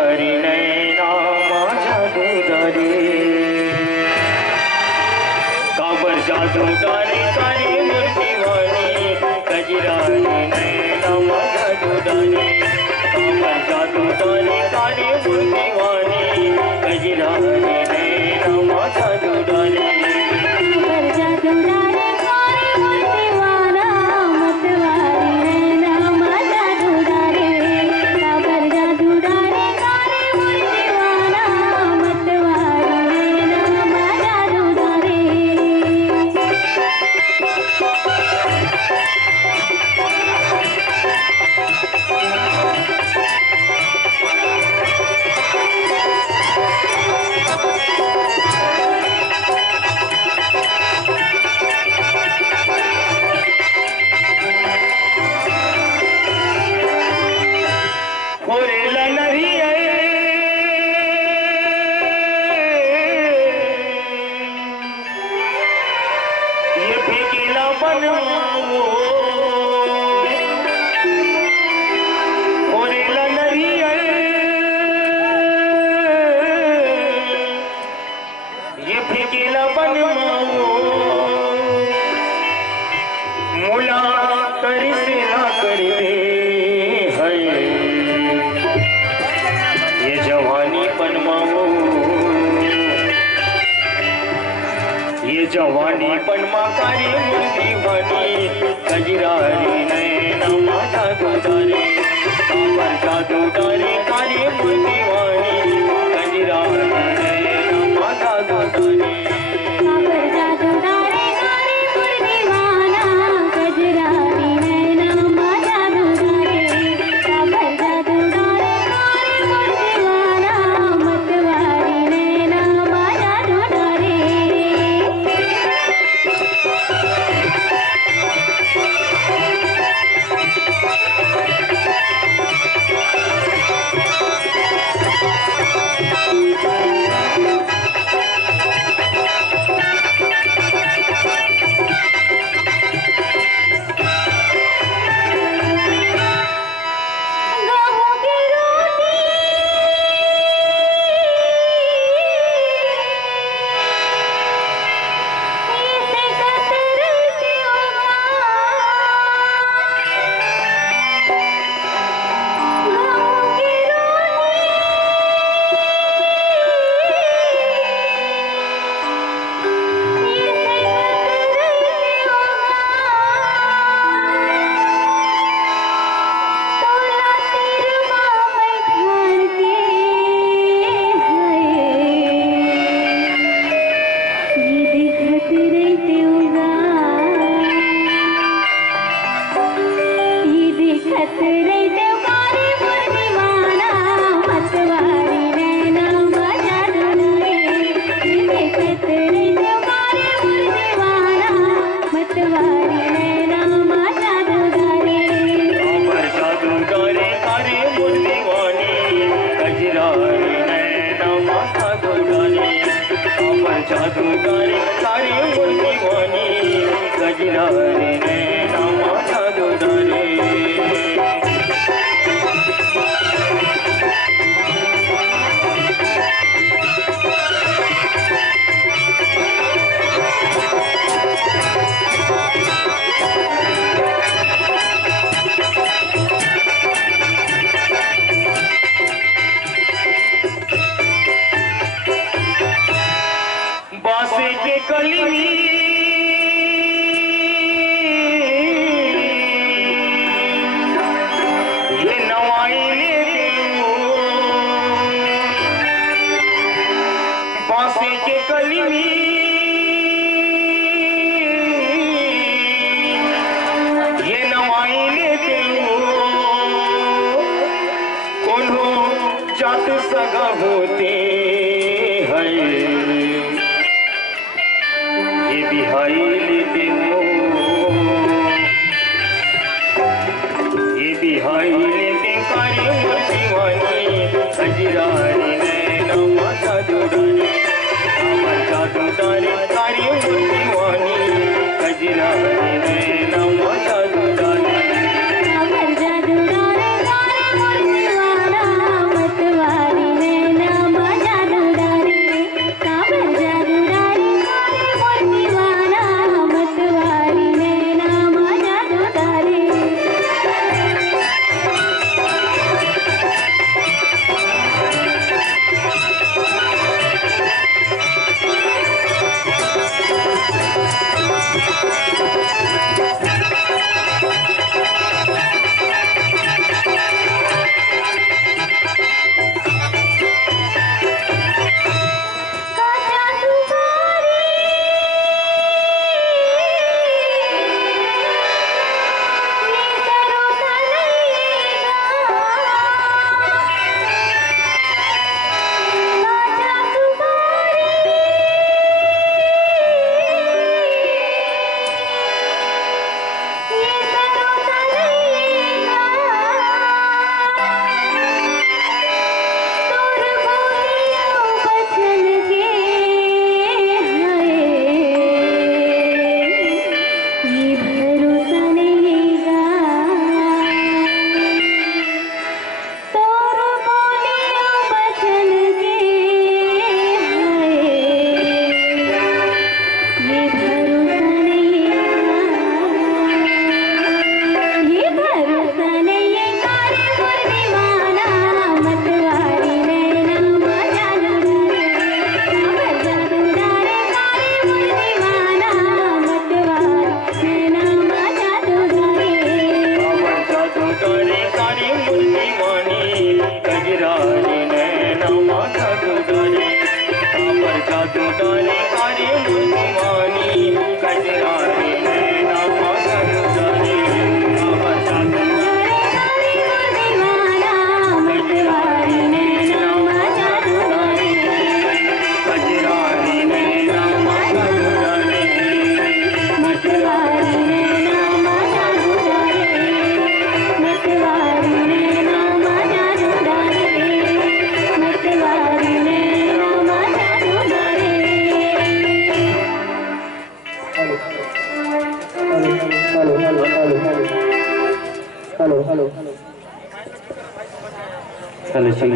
कजिरारी नैना माझ्या दुधारी काबर जादू डारे कारे मूर्तिवाणी कजिरारी नैना माझ्या दुधारी काबर जादू डारे कारे मूर्तिवाणी कजिरारी नैना माझ्या दुधारी जवानी पण माकारी मूर्तिवाणी कजिरारी नैना माझ्या दुधारी काबर जादू डारे कारे मूर्तिवाणी कजिरारी नैना माझ्या दुधारी जादू डारे कारे मूर्तिवाणी कजिरारी नैना माझ्या दुधारी बासे के कली ये नवाई बासे के कली ये नवाई लेते कोनो जात सगा होते हैं बिहाई लेते हो ये बिहाई लेते कारे मूर्तिवाणी कजिरारी नैना माझ्या दुधारी काबर जादू डारे कारे मूर्तिवाणी कजिरारी नैना माझ्या दुधारी काबर जादू डारे कारे मूर्तिवाणी मतवारी जादू डाले करे मुर्दीवानी कजरानी नैना जादू डाले बाबा जादू कजरानी नैना जादू डाले कजरानी नैना जादू डाले कजरानी नैना जादू डाले मतवारी नैना जादू डाले मतवारी नैना जादू डाले। हेलो चलो